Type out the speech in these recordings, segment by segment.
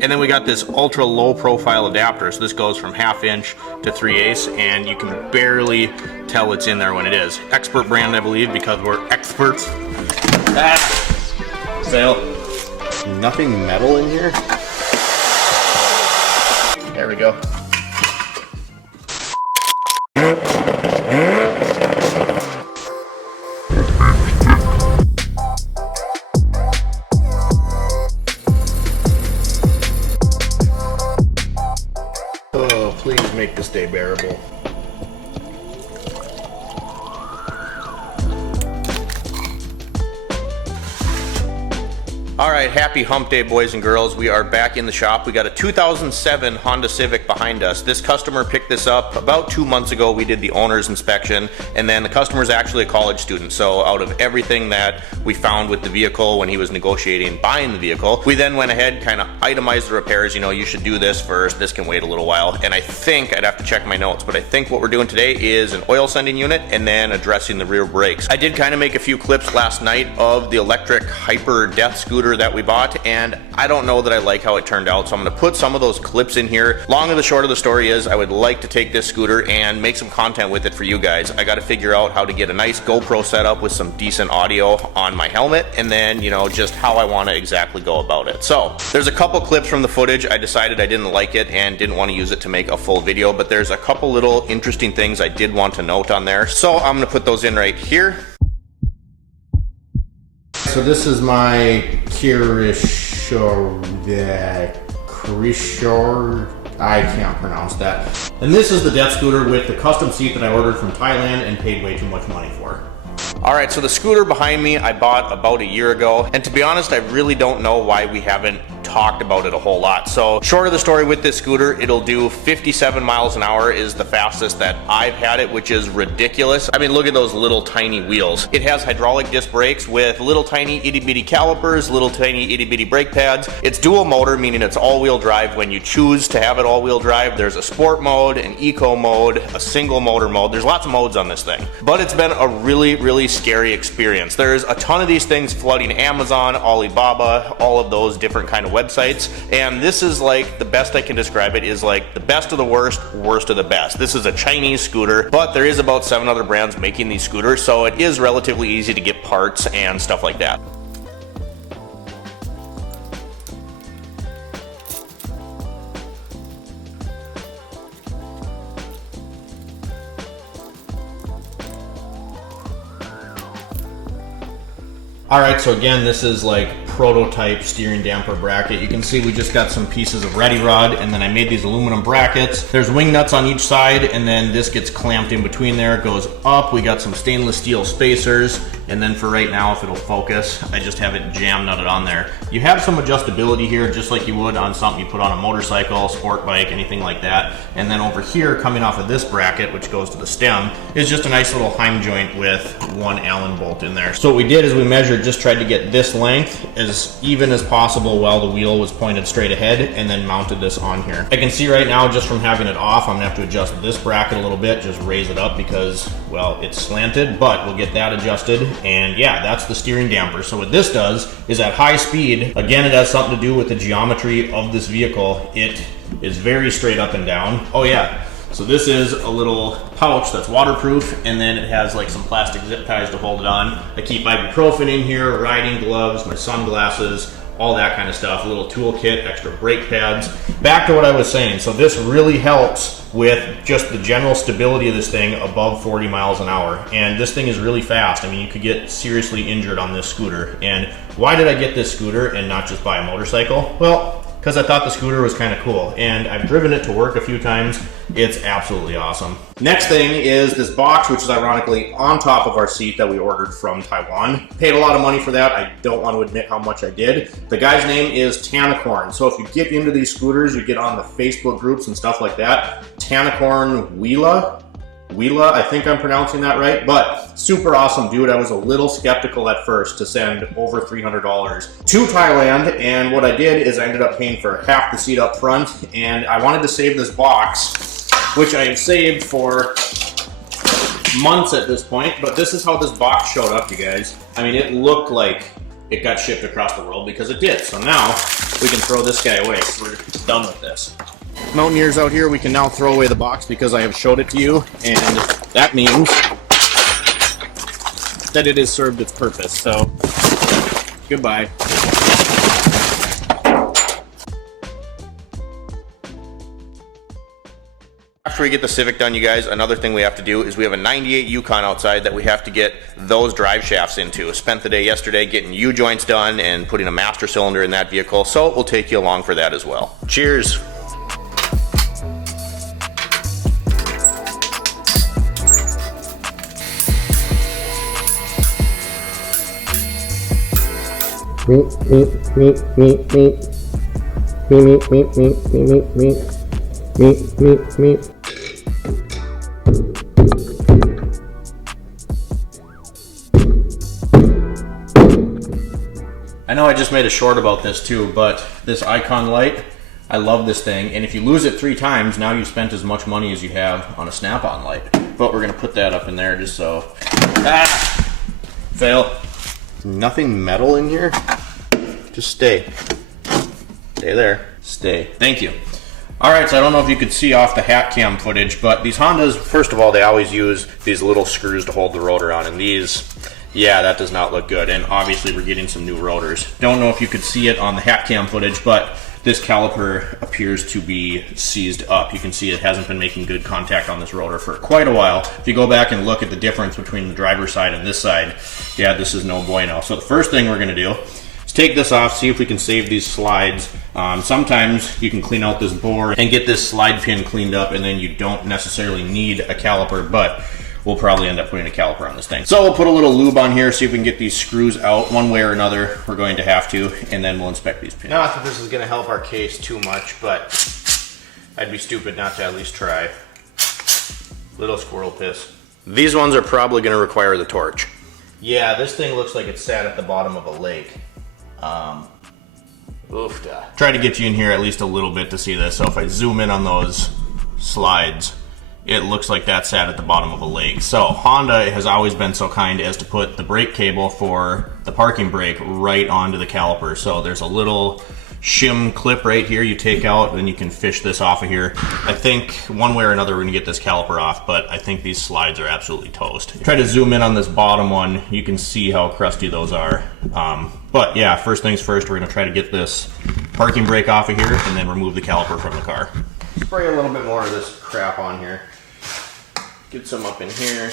And then we got this ultra low profile adapter. So this goes from 1/2 inch to 3/8, and you can barely tell it's in there when it is. Expert brand, I believe, because we're experts. Fail. Nothing metal in here. There we go. Oh, please make this day bearable. All right, happy hump day, boys and girls. We are back in the shop. We got a 2007 Honda Civic behind us. This customer picked this up about 2 months ago. We did the owner's inspection, and then the customer's actually a college student. So out of everything that we found with the vehicle when he was negotiating buying the vehicle, we then went ahead, kind of itemized the repairs. You know, you should do this first. This can wait a little while. And I think, I'd have to check my notes, but I think what we're doing today is an oil sending unit and then addressing the rear brakes. I did kind of make a few clips last night of the electric Hyper Death scooter that we bought, and I don't know that I like how it turned out, so I'm going to put some of those clips in here. Long and the short of the story is I would like to take this scooter and make some content with it for you guys. I got to figure out how to get a nice GoPro setup with some decent audio on my helmet, and then, you know, just how I want to exactly go about it. So there's a couple clips from the footage. I decided I didn't like it and didn't want to use it to make a full video, but there's a couple little interesting things I did want to note on there, so I'm going to put those in right here. So this is my Caliper, I can't pronounce that. And this is the Death scooter with the custom seat that I ordered from Thailand and paid way too much money for. Alright, so the scooter behind me I bought about a year ago, and to be honest, I really don't know why we haven't talked about it a whole lot. So short of the story with this scooter, it'll do 57 miles an hour is the fastest that I've had it, which is ridiculous. I mean, look at those little tiny wheels. It has hydraulic disc brakes with little tiny itty bitty calipers, little tiny itty bitty brake pads. It's dual motor, meaning it's all-wheel drive when you choose to have it all-wheel drive. There's a sport mode, an eco mode, a single motor mode. There's lots of modes on this thing, but it's been a really scary experience. There's a ton of these things flooding Amazon, Alibaba, all of those different kind of websites, and this is like, the best I can describe it is like the best of the worst, worst of the best. This is a Chinese scooter, but there is about 7 other brands making these scooters, so it is relatively easy to get parts and stuff like that. Alright, so again, this is like prototype steering damper bracket. You can see we just got some pieces of ready rod, and then I made these aluminum brackets. There's wing nuts on each side, and then this gets clamped in between there. It goes up. We got some stainless steel spacers, and then for right now, if it'll focus, I just have it jam nutted on there. You have some adjustability here, just like you would on something you put on a motorcycle, sport bike, anything like that. And then over here, coming off of this bracket, which goes to the stem, is just a nice little Heim joint with 1 Allen bolt in there. So what we did is we measured, just tried to get this length as even as possible while the wheel was pointed straight ahead, and then mounted this on here. I can see right now, just from having it off, I'm gonna have to adjust this bracket a little bit, just raise it up because, well, it's slanted, but we'll get that adjusted. And yeah, that's the steering damper. So what this does is at high speed, again, it has something to do with the geometry of this vehicle. It is very straight up and down. Oh yeah. So this is a little pouch that's waterproof, and then it has like some plastic zip ties to hold it on. I keep ibuprofen in here, riding gloves, my sunglasses, all that kind of stuff, a little toolkit, extra brake pads. Back to what I was saying, so this really helps with just the general stability of this thing above 40 miles an hour. And this thing is really fast. I mean, you could get seriously injured on this scooter. And why did I get this scooter and not just buy a motorcycle? Well, because I thought the scooter was kind of cool, and I've driven it to work a few times. It's absolutely awesome. Next thing is this box, which is ironically on top of our seat that we ordered from Taiwan. Paid a lot of money for that. I don't want to admit how much I did. The guy's name is Tanacorn. So if you get into these scooters, you get on the Facebook groups and stuff like that. Tanacorn Wheela, I think I'm pronouncing that right, but super awesome dude. I was a little skeptical at first to send over $300 to Thailand, and what I did is I ended up paying for half the seat up front, and I wanted to save this box, which I have saved for months at this point, but this is how this box showed up, you guys. I mean, it looked like it got shipped across the world because it did. So now we can throw this guy away. We're done with this. Mountaineers out here, we can now throw away the box because I have showed it to you, and that means that it has served its purpose. So, goodbye. After we get the Civic done, you guys, another thing we have to do is we have a 98 Yukon outside that we have to get those drive shafts into. Spent the day yesterday getting U-joints done and putting a master cylinder in that vehicle, so we'll take you along for that as well. Cheers. Meat. I know I just made a short about this too, but this icon light, I love this thing, and if you lose it 3 times, now you've spent as much money as you have on a snap-on light. But we're gonna put that up in there just so. Fail. Nothing metal in here. Just stay. Stay there. Stay. Thank you. Alright, so I don't know if you could see off the hat cam footage, but these Hondas, first of all, they always use these little screws to hold the rotor on, and these, yeah, that does not look good. And obviously we're getting some new rotors. Don't know if you could see it on the hat cam footage, but this caliper appears to be seized up. You can see it hasn't been making good contact on this rotor for quite a while. If you go back and look at the difference between the driver's side and this side, yeah, this is no bueno. So the first thing we're gonna do is take this off, see if we can save these slides. Sometimes you can clean out this bore and get this slide pin cleaned up, and then you don't necessarily need a caliper, but we'll probably end up putting a caliper on this thing. So we'll put a little lube on here, see if we can get these screws out one way or another. We're going to have to, and then we'll inspect these pins. Not that this is gonna help our case too much, but I'd be stupid not to at least try. Little squirrel piss. These ones are probably gonna require the torch. Yeah, this thing looks like it sat at the bottom of a lake. Oofda. Try to get you in here at least a little bit to see this. So if I zoom in on those slides, it looks like that sat at the bottom of a lake. So Honda has always been so kind as to put the brake cable for the parking brake right onto the caliper. So there's a little shim clip right here you take out, then you can fish this off of here. I think one way or another we're gonna get this caliper off, but I think these slides are absolutely toast. Try to zoom in on this bottom one, you can see how crusty those are. But yeah, first things first, we're gonna try to get this parking brake off of here and then remove the caliper from the car. Spray a little bit more of this crap on here. Get some up in here.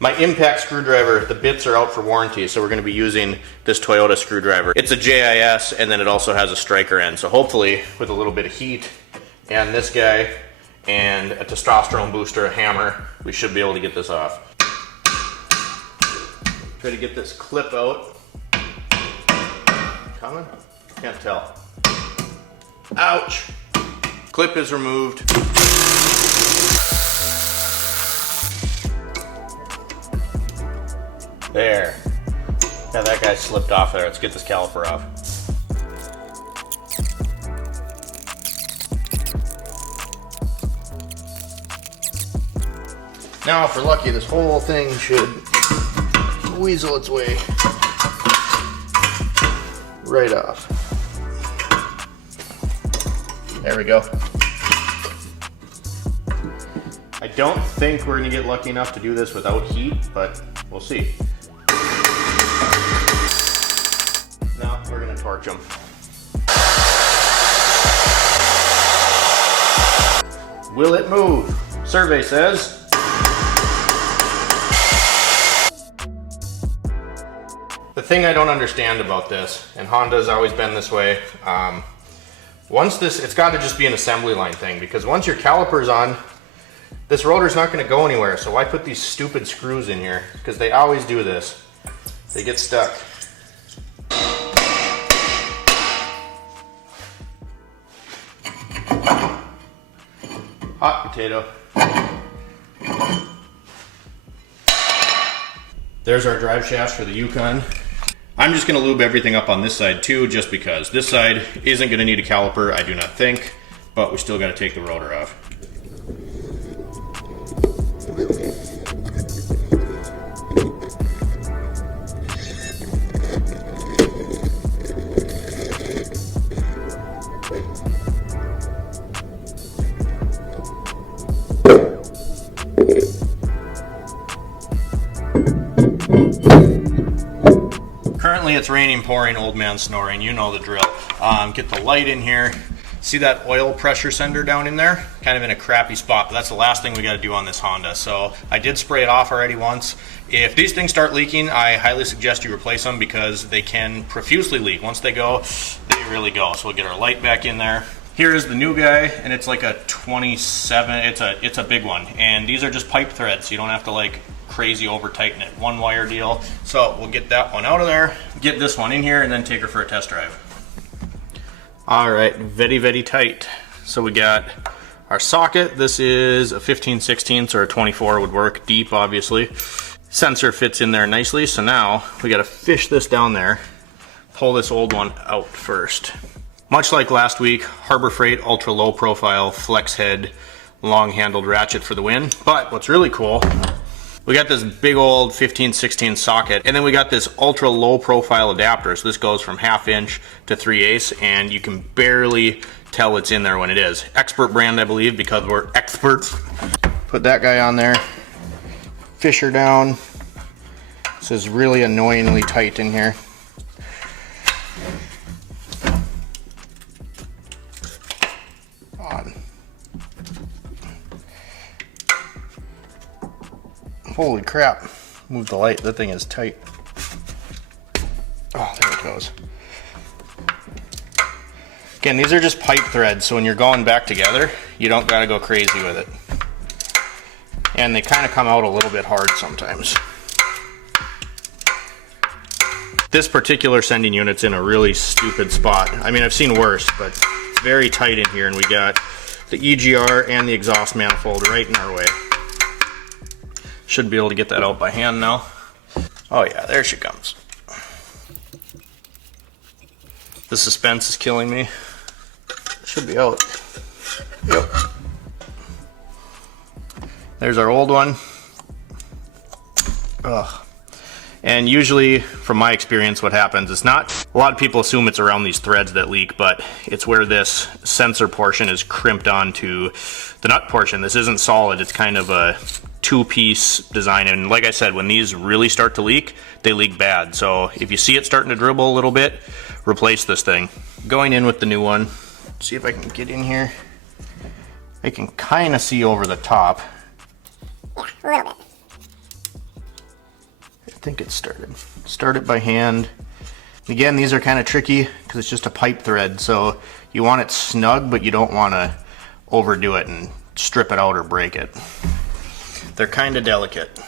My impact screwdriver, the bits are out for warranty, so we're going to be using this Toyota screwdriver. It's a JIS, and then it also has a striker end, so hopefully with a little bit of heat and this guy and a testosterone booster, a hammer, we should be able to get this off. Try to get this clip out. Coming? Can't tell. Ouch! Clip is removed. There. Yeah, that guy slipped off there. Let's get this caliper off. Now, if we're lucky, this whole thing should weasel its way right off. There we go. I don't think we're gonna get lucky enough to do this without heat, but we'll see. Now we're gonna torch them. Will it move? Survey says. The thing I don't understand about this, and Honda's always been this way, once this, it's got to just be an assembly line thing, because once your caliper's on, this rotor's not going to go anywhere. So why put these stupid screws in here? Because they always do this. They get stuck. Hot potato. There's our drive shafts for the Yukon. I'm just going to lube everything up on this side too, just because. This side isn't going to need a caliper, I do not think, but we still got to take the rotor off. it's raining, pouring, old man snoring. You know the drill. Get the light in here. See that oil pressure sender down in there? Kind of in a crappy spot, but that's the last thing we got to do on this Honda. So I did spray it off already once. If these things start leaking, I highly suggest you replace them because they can profusely leak. Once they go, they really go. So we'll get our light back in there. Here's the new guy, and it's like a 27, it's a big one. And these are just pipe threads, so you don't have to like crazy over tighten it. One wire deal. So we'll get that one out of there, get this one in here, and then take her for a test drive. All right, very, very tight. So we got our socket. This is a 15/16 or a 24 would work. Deep, obviously. Sensor fits in there nicely. So now we got to fish this down there. Pull this old one out first. Much like last week, Harbor Freight ultra low profile flex head long handled ratchet for the win. But what's really cool, we got this big old 15/16 socket, and then we got this ultra low profile adapter. So this goes from 1/2 inch to 3/8, and you can barely tell it's in there when it is. Expert brand, I believe, because we're experts. Put that guy on there, fish her down. This is really annoyingly tight in here. On. Holy crap. Move the light. That thing is tight. Oh, there it goes. Again, these are just pipe threads, so when you're going back together, you don't gotta go crazy with it. And they kind of come out a little bit hard sometimes. This particular sending unit's in a really stupid spot. I mean, I've seen worse, but it's very tight in here, and we got the EGR and the exhaust manifold right in our way. Should be able to get that out by hand now. Oh yeah, there she comes. The suspense is killing me. Should be out. Yep. There's our old one. Ugh. And usually, from my experience, what happens is not, a lot of people assume it's around these threads that leak, but it's where this sensor portion is crimped onto the nut portion. This isn't solid, it's kind of a two-piece design, and like I said, when these really start to leak, they leak bad. So if you see it starting to dribble a little bit, replace this thing. Going in with the new one, see if I can get in here. I can kind of see over the top. Yeah, a little bit. I think it started. Start it by hand. Again, these are kind of tricky because it's just a pipe thread, so you want it snug, but you don't want to overdo it and strip it out or break it. They're kind of delicate.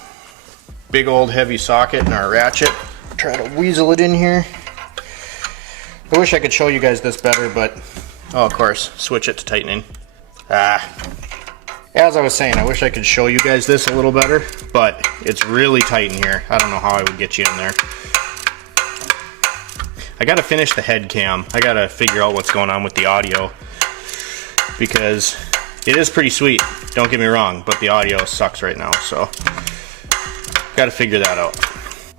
Big old heavy socket and our ratchet. Try to weasel it in here. I wish I could show you guys this better, but oh, of course, switch it to tightening. As I was saying, I wish I could show you guys this a little better, but it's really tight in here. I don't know how I would get you in there. I gotta finish the head cam. I gotta figure out what's going on with the audio, because it is pretty sweet, don't get me wrong, but the audio sucks right now, so gotta figure that out.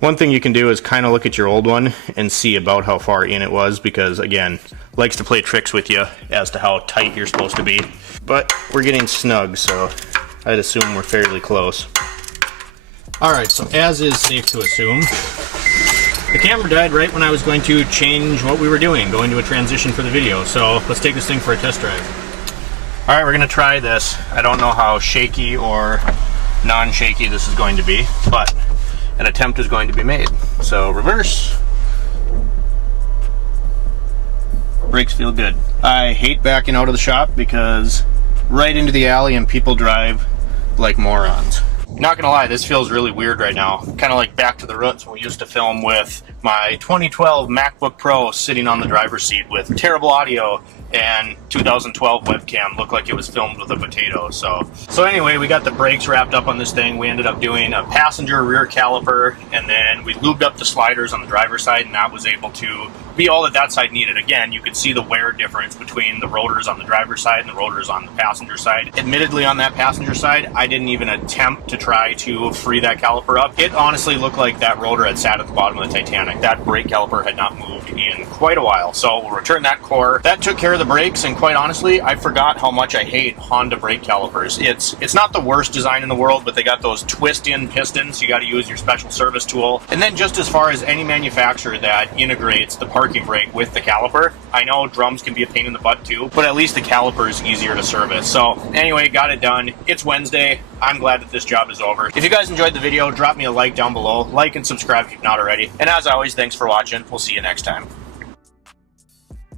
One thing you can do is kind of look at your old one and see about how far in it was, because again, likes to play tricks with you as to how tight you're supposed to be. But we're getting snug, so I'd assume we're fairly close. Alright, so as is safe to assume, the camera died right when I was going to change what we were doing, going to a transition for the video. So let's take this thing for a test drive. Alright, we're going to try this. I don't know how shaky or non-shaky this is going to be, but an attempt is going to be made. So reverse. Brakes feel good. I hate backing out of the shop because right into the alley and people drive like morons. Not gonna lie, this feels really weird right now. Kind of like back to the roots when we used to film with my 2012 MacBook Pro sitting on the driver's seat with terrible audio, and 2012 webcam looked like it was filmed with a potato. So anyway, we got the brakes wrapped up on this thing. We ended up doing a passenger rear caliper, and then we lubed up the sliders on the driver's side, and that was able to be all that side needed. Again, you could see the wear difference between the rotors on the driver's side and the rotors on the passenger side. Admittedly, on that passenger side, I didn't even attempt to try to free that caliper up. It honestly looked like that rotor had sat at the bottom of the Titanic. That brake caliper had not moved in quite a while. So we'll return that core. That took care of the brakes, and quite honestly, I forgot how much I hate Honda brake calipers. It's not the worst design in the world, but they got those twist-in pistons. You got to use your special service tool. And then just as far as any manufacturer that integrates the parking brake with the caliper, I know drums can be a pain in the butt too, but at least the caliper is easier to service. So anyway, got it done. It's Wednesday. I'm glad that this job is over. If you guys enjoyed the video, drop me a like down below. Like and subscribe if you've not already. And as always, thanks for watching. We'll see you next time.